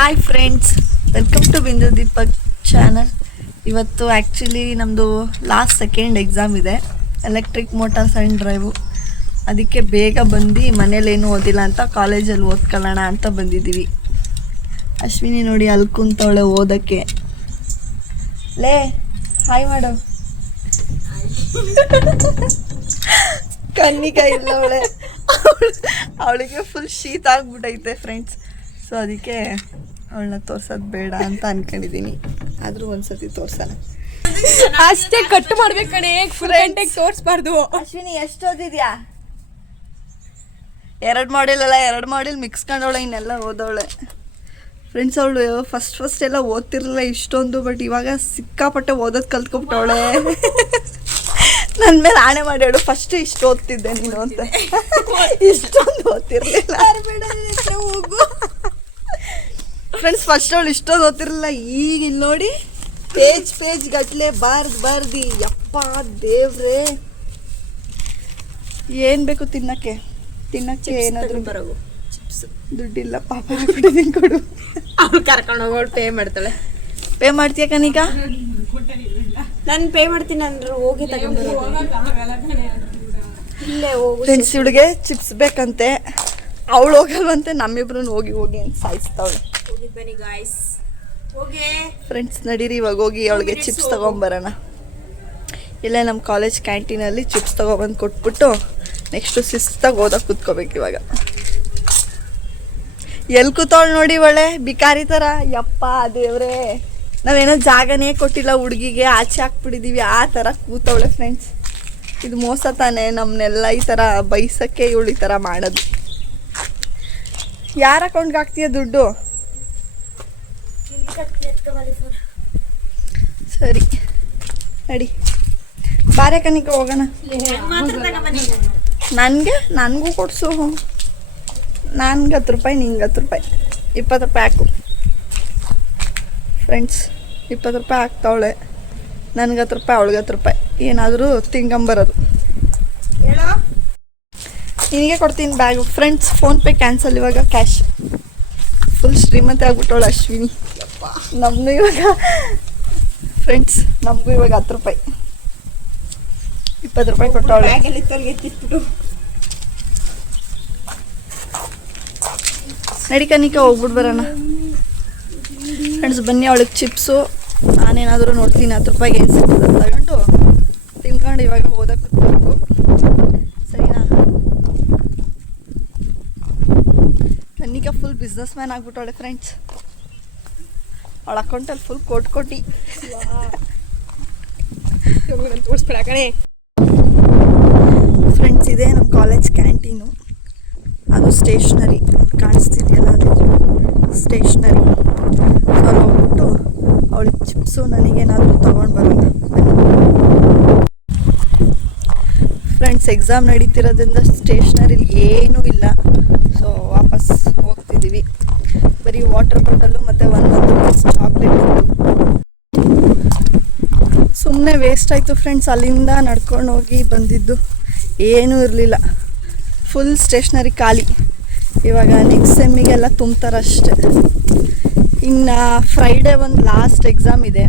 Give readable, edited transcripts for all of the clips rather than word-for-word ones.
Hi friends, welcome to ಬಿಂದು Deepak channel. ಇವತ್ತು actually ನಮ್ಮದು ಲಾಸ್ಟ್ ಸೆಕೆಂಡ್ ಎಕ್ಸಾಮ್ ಇದೆ, ಎಲೆಕ್ಟ್ರಿಕ್ ಮೋಟಾರ್ಸ್ ಆ್ಯಂಡ್ ಡ್ರೈವು. ಅದಕ್ಕೆ ಬೇಗ ಬಂದು ಮನೇಲೇನು ಓದಿಲ್ಲ ಅಂತ ಕಾಲೇಜಲ್ಲಿ ಓದ್ಕೊಳ್ಳೋಣ ಅಂತ ಬಂದಿದ್ದೀವಿ. ಅಶ್ವಿನಿ ನೋಡಿ ಅಲ್ಲಿ ಕುಂತವಳೆ ಓದೋಕ್ಕೆ. ಲೇ ಹಾಯ್ ಮಾಡು. ಕನ್ನಿಕಾ ಇಲ್ಲವಳೆ, ಅವಳಿಗೆ ಫುಲ್ ಶೀತ ಆಗ್ಬಿಟ್ಟೈತೆ ಫ್ರೆಂಡ್ಸ್. ಸೊ ಅದಕ್ಕೆ ಅವಳನ್ನ ತೋರ್ಸೋದು ಬೇಡ ಅಂತ ಅನ್ಕೊಂಡಿದ್ದೀನಿ. ಆದರೂ ಒಂದ್ಸತಿ ತೋರ್ಸೋಣ. ಅಷ್ಟೇ ಕಟ್ ಮಾಡ್ಬೇಕು ಕಣೆ, ಫುಲ್ ಗಂಟೆಗೆ ತೋರಿಸ್ಬಾರ್ದು. ಅಶ್ವಿನಿ ಎಷ್ಟು ಓದಿದ್ಯಾ? 2 ಮಾಡಿಲ್ ಅಲ್ಲ, 2 ಮಾಡಿಲ್ ಮಿಕ್ಸ್ಕೊಂಡವಳೆ, ಇನ್ನೆಲ್ಲ ಓದವಳೆ ಫ್ರೆಂಡ್ಸ್. ಅವಳು ಫಸ್ಟ್ ಎಲ್ಲ ಓದ್ತಿರ್ಲಿಲ್ಲ ಇಷ್ಟೊಂದು, ಬಟ್ ಇವಾಗ ಸಿಕ್ಕಾಪಟ್ಟೆ ಓದೋದು ಕಲ್ತ್ಕೊಬಿಟ್ಟವಳೆ. ನನ್ನ ಮೇಲೆ ಆಣೆ ಮಾಡಿ ಹೇಳು, ಫಸ್ಟ್ ಇಷ್ಟು ಓದ್ತಿದ್ದೆ ನೀನು ಅಂತ. ಇಷ್ಟೊಂದು ಓದ್ತಿರ್ಲಿಲ್ಲ ಫ್ರೆಂಡ್ಸ್. ಫಸ್ಟ್ ಅವಳು ಇಷ್ಟೊಂದು ಓದ್ತಿರ್ಲಿಲ್ಲ, ಈಗ ಇಲ್ಲಿ ನೋಡಿ ಪೇಜ್ ಗಟ್ಲೆ ಬರ್ದಿ. ಯಪ್ಪ ದೇವ್ರೆ, ಏನು ಬೇಕು ತಿನ್ನಕ್ಕೆ ಏನಾದರೂ ಬರೋದು ಚಿಪ್ಸ್. ದುಡ್ಡಿಲ್ಲ ಪಾಪ, ಕೊಟ್ಟಿದ್ದೀನಿ ಕೊಡು. ಅವ್ಳು ಕರ್ಕೊಂಡು ಹೋಗೋಳು ಪೇ ಮಾಡ್ತಾಳೆ. ಪೇ ಮಾಡ್ತೀಯ ಕನಿಕಾ? ನಾನು ಪೇ ಮಾಡ್ತೀನಿ ಅಂದ್ರೆ ಹೋಗಿ ತಗೊಂಡ್ಬರೋ. ಇಲ್ಲೇ ಹೋಗು ಫ್ರೆಂಡ್ಸ್. ಇವಳಿಗೆ ಚಿಪ್ಸ್ ಬೇಕಂತೆ, ಅವಳು ಹೋಗಲ್ವಂತೆ, ನಮ್ಮಿಬ್ರು ಹೋಗಿ ಅಂತ ಸಾಯಿಸ್ತಾವಳೆ. ಬನ್ನಿ ಗಾಯ್ಸ್, ಹೋಗಿ ಫ್ರೆಂಡ್ಸ್ ನಡೀರಿ ಇವಾಗ ಹೋಗಿ ಅವಳಿಗೆ ಚಿಪ್ಸ್ ತೊಗೊಂಬರೋಣ. ಇಲ್ಲೇ ನಮ್ಮ ಕಾಲೇಜ್ ಕ್ಯಾಂಟೀನಲ್ಲಿ ಚಿಪ್ಸ್ ತೊಗೊಬಂದು ಕೊಟ್ಬಿಟ್ಟು ನೆಕ್ಸ್ಟು ಶಿಸ್ತಾಗಿ ಓದೋಕೆ ಕೂತ್ಕೋಬೇಕು ಇವಾಗ. ಎಲ್ಲಿ ಕೂತವಳು ನೋಡಿ ಒಳ್ಳೆ ಬಿಕಾರಿ ಥರ. ಯಪ್ಪ ದೇವ್ರೆ, ನಾವೇನೋ ಜಾಗನೇ ಕೊಟ್ಟಿಲ್ಲ ಹುಡುಗಿಗೆ, ಆಚೆ ಹಾಕ್ಬಿಟ್ಟಿದ್ದೀವಿ ಆ ಥರ ಕೂತವಳೆ ಫ್ರೆಂಡ್ಸ್. ಇದು ಮೋಸ ತಾನೇ, ನಮ್ಮನ್ನೆಲ್ಲ ಈ ಥರ ಬೈಸೋಕ್ಕೆ ಇವಳು ಈ ಥರ ಮಾಡೋದು. ಯಾರ ಅಕೌಂಟ್ಗೆ ಹಾಕ್ತೀಯ ದುಡ್ಡು? ಸರಿ ನಡಿ, ಬಾರೆ ಕನಿಕ ಹೋಗೋಣ. ನನಗೂ ಕೊಡ್ಸು. ನನ್ಗೆ 10 ರೂಪಾಯಿ, ನಿಂಗೆ 10 ರೂಪಾಯಿ, 20 ರೂಪಾಯಿ ಹಾಕು ಫ್ರೆಂಡ್ಸ್. 20 ರೂಪಾಯಿ ಹಾಕ್ತಾವಳೆ, ನನಗೆ 10 ರೂಪಾಯಿ, ಅವಳಿಗೆ 10 ರೂಪಾಯಿ, ಏನಾದರೂ ತಿಂಗಂಬರೋದು. ನಿನಗೆ ಕೊಡ್ತೀನಿ ಬ್ಯಾಗು ಫ್ರೆಂಡ್ಸ್. ಫೋನ್ಪೇ ಕ್ಯಾನ್ಸಲ್, ಇವಾಗ ಕ್ಯಾಶ್. ಫುಲ್ ಶ್ರೀಮಂತ ಆಗ್ಬಿಟ್ಟವಳು ಅಶ್ವಿನಿ. ನಮ್ಮದು ಇವಾಗ ಫ್ರೆಂಡ್ಸ್, ನಮಗೂ ಇವಾಗ 10 ರೂಪಾಯಿ, 20 ರೂಪಾಯಿ ಕೊಟ್ಟವಳೆ. ನಡಿ ಕನಿಕಾ ಹೋಗ್ಬಿಟ್ಟು ಬರೋಣ ಫ್ರೆಂಡ್ಸ್. ಬನ್ನಿ, ಅವಳಿಗೆ ಚಿಪ್ಸು, ನಾನೇನಾದರೂ ನೋಡ್ತೀನಿ 10 ರೂಪಾಯಿಗೆ ಏನು ಸಿಗ್ತದೆ ಅಂತ ತಗೊಂಡು ತಿನ್ಕೊಂಡು ಇವಾಗ ಓದಕ್ಕೆ ಕೂತ್ಬೇಕು. ಸರಿನಾ? ಕನಿಕಾ ಫುಲ್ ಬಿಸ್ನೆಸ್ ಮ್ಯಾನ್ ಆಗ್ಬಿಟ್ಟವಳೆ ಫ್ರೆಂಡ್ಸ್. ಅವಳ ಅಕೌಂಟಲ್ಲಿ ಫುಲ್ ಕೋಟಿ. ತೋರಿಸ್ಬೇಡ ಕಣೆ ಫ್ರೆಂಡ್ಸ್. ಇದೆ ನಮ್ಮ ಕಾಲೇಜ್ ಕ್ಯಾಂಟೀನು, ಅದು ಸ್ಟೇಷ್ನರಿ ಕಾಣಿಸ್ತಿದೆಯಲ್ಲ, ಅದು ಸ್ಟೇಷ್ನರಿ. ಸೊ ಅಲ್ಲಿ ಹೋಗ್ಬಿಟ್ಟು ಅವಳಿಗೆ ಚಿಪ್ಸು, ನನಗೇನಾದರೂ ತೊಗೊಂಡು ಬರೋಣ ಫ್ರೆಂಡ್ಸ್. ಎಕ್ಸಾಮ್ ನಡೀತಿರೋದ್ರಿಂದ ಸ್ಟೇಷ್ನರಿಲಿ ಏನೂ ಇಲ್ಲ, ಸೊ ವಾಪಸ್ ಹೋಗ್ತಿದ್ದೀವಿ. ಬರೀ ವಾಟರ್ ಬಾಟಲು ಮತ್ತು ಒಂದು ಚಾಕ್ಲೇಟ್ ಇತ್ತು. ಸುಮ್ಮನೆ ವೇಸ್ಟ್ ಆಯಿತು ಫ್ರೆಂಡ್ಸ್. ಅಲ್ಲಿಂದ ನಡ್ಕೊಂಡು ಹೋಗಿ ಬಂದಿದ್ದು ಏನೂ ಇರಲಿಲ್ಲ, ಫುಲ್ ಸ್ಟೇಷ್ನರಿ ಖಾಲಿ. ಇವಾಗ ನೆಕ್ಸ್ಟ್ ಸೆಮ್ಮಿಗೆಲ್ಲ ತುಂಬ್ತಾರಷ್ಟೆ. ಇನ್ನು ಫ್ರೈಡೇ ಒಂದು ಲಾಸ್ಟ್ ಎಕ್ಸಾಮ್ ಇದೆ,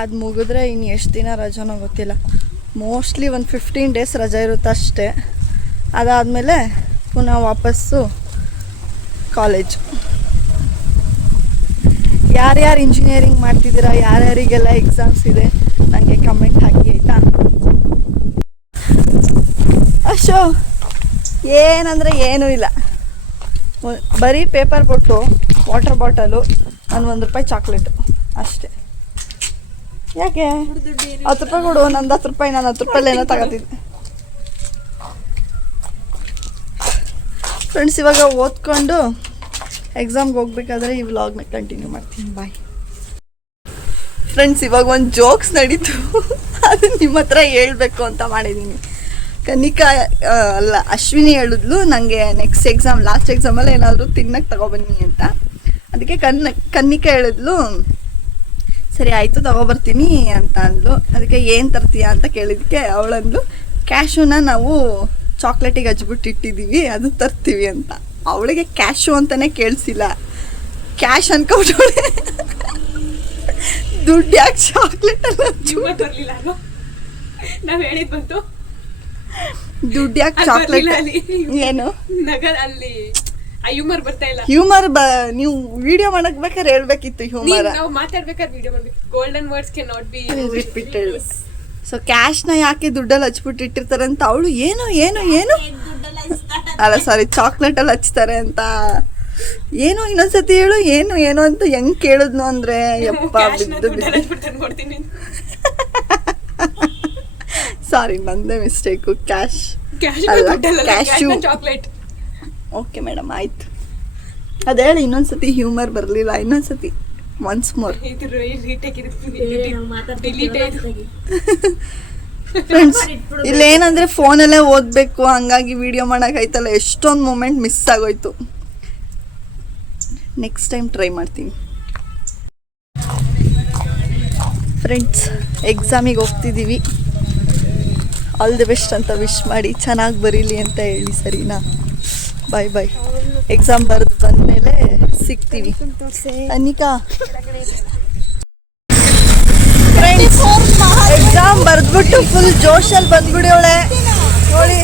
ಅದು ಮುಗಿದ್ರೆ ಇನ್ನು ಎಷ್ಟು ದಿನ ರಜಾನೋ ಗೊತ್ತಿಲ್ಲ. ಮೋಸ್ಟ್ಲಿ ಒಂದು 15 ಡೇಸ್ ರಜೆ ಇರುತ್ತೆ ಅಷ್ಟೇ. ಅದಾದಮೇಲೆ ಪುನಃ ವಾಪಸ್ಸು ಕಾಲೇಜು. ಯಾರ್ಯಾರು ಇಂಜಿನಿಯರಿಂಗ್ ಮಾಡ್ತಿದ್ದೀರಾ, ಯಾರ್ಯಾರಿಗೆಲ್ಲ ಎಕ್ಸಾಮ್ಸ್ ಇದೆ ನನಗೆ ಕಮೆಂಟ್ ಹಾಕಿ ಆಯಿತಾ? ಅಶೋ ಏನಂದರೆ ಏನೂ ಇಲ್ಲ, ಬರೀ ಪೇಪರ್ ಕೊಟ್ಟು ವಾಟರ್ ಬಾಟಲು, ನಾನು 1 ರೂಪಾಯಿ ಚಾಕ್ಲೇಟು ಅಷ್ಟೇ. ಯಾಕೆ 10 ರೂಪಾಯಿ ಕೊಡು, ನಂದು 10 ರೂಪಾಯಿ, ನಾನು 10 ರೂಪಾಯಲ್ಲಿ ಏನೋ ತಗೋತಿದ್ದೆ ಫ್ರೆಂಡ್ಸ್. ಇವಾಗ ಓದ್ಕೊಂಡು ಎಕ್ಸಾಮ್ಗೆ ಹೋಗ್ಬೇಕಾದ್ರೆ ಈ ವ್ಲಾಗ್ನ ಕಂಟಿನ್ಯೂ ಮಾಡ್ತೀನಿ. Bye friends. ಇವಾಗ ಒಂದು ಜೋಕ್ಸ್ ನಡೀತು, ಅದು ನಿಮ್ಮ ಹತ್ರ ಹೇಳ್ಬೇಕು ಅಂತ ಮಾಡಿದ್ದೀನಿ. ಕನಿಕಾ ಅಲ್ಲ ಅಶ್ವಿನಿ ಹೇಳಿದ್ಲು ನನಗೆ ನೆಕ್ಸ್ಟ್ ಎಕ್ಸಾಮ್, ಲಾಸ್ಟ್ ಎಕ್ಸಾಮಲ್ಲಿ ಏನಾದರೂ ತಿನ್ನಕ್ಕೆ ತಗೊಬನ್ನಿ ಅಂತ. ಅದಕ್ಕೆ ಕನ್ನಿಕಾ ಹೇಳಿದ್ಲು, ಸರಿ ಆಯಿತು ತಗೊಬರ್ತೀನಿ ಅಂತ ಅಂದ್ಲು. ಅದಕ್ಕೆ ಏನು ತರ್ತೀಯ ಅಂತ ಕೇಳಿದ್ದಕ್ಕೆ ಅವಳಂದ್ಲು, ಕ್ಯಾಶುನ ನಾವು ಚಾಕ್ಲೇಟಿಗೆ ಹಚ್ಬಿಟ್ಟು ಇಟ್ಟಿದ್ದೀವಿ, ಅದು ತರ್ತೀವಿ ಅಂತ. ಅವಳಿಗೆ ಕ್ಯಾಶು ಅಂತಲೇ ಕೇಳಿಸಿಲ್ಲ, ಕ್ಯಾಶ್ ಅನ್ಕೊಂಡ್ರೆ ದುಡ್ಡು ಯಾಕೆ ಚಾಕ್ಲೇಟ್ ಅಲ್ಲ ಬರ್ಲಿಲ್ಲ ಅಲ್ವಾ ನಾವ್ ಹೇಳಿದ್ ಬಂತು ದುಡ್ಡು ಯಾಕೆ ಚಾಕ್ಲೇಟ್ ಏನು ನಗರ ಅಲ್ಲಿ ಹ್ಯೂಮರ್ ಬರ್ತಾ ಇಲ್ಲ ಹ್ಯೂಮರ್ ನೀವು ವಿಡಿಯೋ ಮಾಡಕ್ ಬೇಕಾದ್ರೆ ಹೇಳ್ಬೇಕಿತ್ತು ಹ್ಯೂಮರ್ ನಾವು ಮಾತಾಡ್ಬೇಕಾದ್ರೆ ವಿಡಿಯೋ ಮಾಡ್ಬೇಕು golden words can not be repeated so ಕ್ಯಾಶ್ನ ಯಾಕೆ ದುಡ್ಡಲ್ಲಿ ಹಚ್ಬಿಟ್ಟು ಇಟ್ಟಿರ್ತಾರೆ ಅಂತ ಅವಳು ಏನು ಏನು ಏನು ಅಲ್ಲ ಸಾರಿ ಚಾಕ್ಲೇಟಲ್ಲಿ ಹಚ್ತಾರೆ ಅಂತ ಏನು ಇನ್ನೊಂದ್ಸತಿ ಹೇಳು ಏನು ಏನು ಅಂತ ಹೆಂಗ್ ಕೇಳಿದ್ನು ಅಂದ್ರೆ ಯಪ್ಪ ಬಿದ್ದು ನೋಡ್ತೀನಿ ಸಾರಿ ನಂದೇ mistake cash chocolate okay madam ಆಯ್ತು ಅದೇ ಹೇಳಿ ಇನ್ನೊಂದ್ಸತಿ ಹ್ಯೂಮರ್ ಬರಲಿಲ್ಲ ಇನ್ನೊಂದ್ಸತಿ ಒನ್ಸ್ ಮೋರ್ ಫ್ರೆಂಡ್ಸ್ ಇಲ್ಲೇನಂದ್ರೆ ಫೋನಲ್ಲೇ ಓದಬೇಕು ಹಂಗಾಗಿ ವಿಡಿಯೋ ಮಾಡೋಕ್ಕಾಯ್ತಲ್ಲ ಎಷ್ಟೊಂದು ಮೂಮೆಂಟ್ ಮಿಸ್ ಆಗೋಯ್ತು ನೆಕ್ಸ್ಟ್ ಟೈಮ್ ಟ್ರೈ ಮಾಡ್ತೀನಿ ಫ್ರೆಂಡ್ಸ್ ಎಕ್ಸಾಮಿಗೆ ಹೋಗ್ತಿದ್ದೀವಿ ಆಲ್ ದಿ ಬೆಸ್ಟ್ ಅಂತ ವಿಶ್ ಮಾಡಿ ಚೆನ್ನಾಗಿ ಬರೀಲಿ ಅಂತ ಹೇಳಿ ಸರಿನಾ ಬಾಯ್ ಬಾಯ್ ಎಕ್ಸಾಮ್ ಬರೆದು ಬಂದಮೇಲೆ ಸಿಗ್ತೀವಿ ಅನಿಕಾ ಫ್ರೆಂಡ್ಸ್ ಎಕ್ಸಾಮ್ ಬರೆದ್ಬಿಟ್ಟು ಫುಲ್ ಜೋಶಲ್ಲಿ ಬಂದ್ಬಿಡೋಳೆ ನೋಡಿ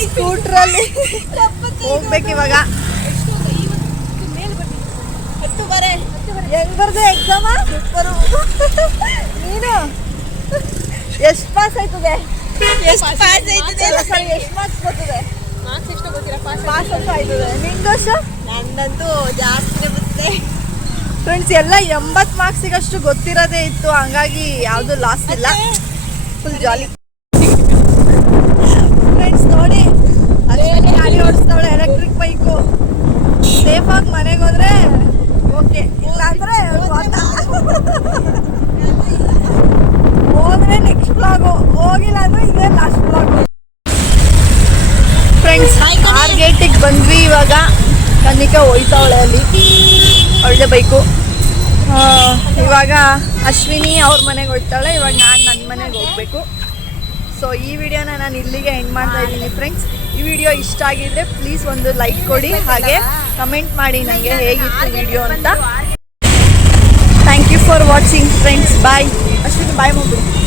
ಸ್ಕೂಟ್ರಲ್ಲಿ ಹೋಗ್ಬೇಕು ಇವಾಗ ಹೆಂಗ್ ಬರ್ದೆ ಎಕ್ಸಾಮ ನೀನು ಎಷ್ಟು ಪಾಸ್ ಆಯ್ತದೆ ಎಷ್ಟು ಮಾರ್ಕ್ಸ್ ಬರ್ತದೆ ಪಾಸ್ ಅಂತ ಆಯ್ತದೆ ನಿಂದಷ್ಟು ನಂದಂತೂ ಜಾಸ್ತಿ ಬರುತ್ತೆ ಫ್ರೆಂಡ್ಸ್ ಎಲ್ಲ 80 ಮಾರ್ಕ್ಸಿಗಷ್ಟು ಗೊತ್ತಿರೋದೇ ಇತ್ತು ಹಂಗಾಗಿ ಯಾವುದು ಲಾಸ್ ಇಲ್ಲ ಫುಲ್ ಜಾಲಿ ಫ್ರೆಂಡ್ಸ್ ನೋಡಿ ಅಷ್ಟೇ ಗಾಡಿ ಓಡಿಸ್ತಾವಳೆ ಎಲೆಕ್ಟ್ರಿಕ್ ಬೈಕು ಸೇಫಾಗಿ ಮನೆಗೆ ಹೋದ್ರೆ ಓಕೆ ಇಲ್ಲಾಂದ್ರೆ ಹೋದ್ರೆ ನೆಕ್ಸ್ಟ್ ಬ್ಲಾಗು ಹೋಗಿಲ್ಲ ಅಂದ್ರೆ ಇದೇ ಲಾಸ್ಟ್ ಬ್ಲಾಗು ಫ್ರೆಂಡ್ಸ್ 6 ಗೇಟಿಗೆ ಬಂದ್ವಿ ಇವಾಗ ಕನ್ನಿಕಾ ಹೋಯ್ತಾವಳೆ ಅಲ್ಲಿ ಒಳ್ಳೆ ಬೈಕು ಇವಾಗ ಅಶ್ವಿನಿ ಅವ್ರ ಮನೆಗೆ ಹೋಗ್ತಾಳೆ ಇವಾಗ ನಾನು ನನ್ನ ಮನೆಗೆ ಹೋಗ್ಬೇಕು ಸೊ ಈ ವಿಡಿಯೋನ ನಾನು ಇಲ್ಲಿಗೆ ಎಂಡ್ ಮಾಡ್ತಾ ಇದ್ದೀನಿ ಫ್ರೆಂಡ್ಸ್ ಈ ವಿಡಿಯೋ ಇಷ್ಟ ಆಗಿದ್ರೆ ಪ್ಲೀಸ್ ಒಂದು ಲೈಕ್ ಕೊಡಿ ಹಾಗೆ ಕಮೆಂಟ್ ಮಾಡಿ ನನಗೆ ಹೇಗಿತ್ತು ವಿಡಿಯೋ ಅಂತ thank you for watching friends bye Ashwini bye ಮಾಡ್ಬಿಡಿ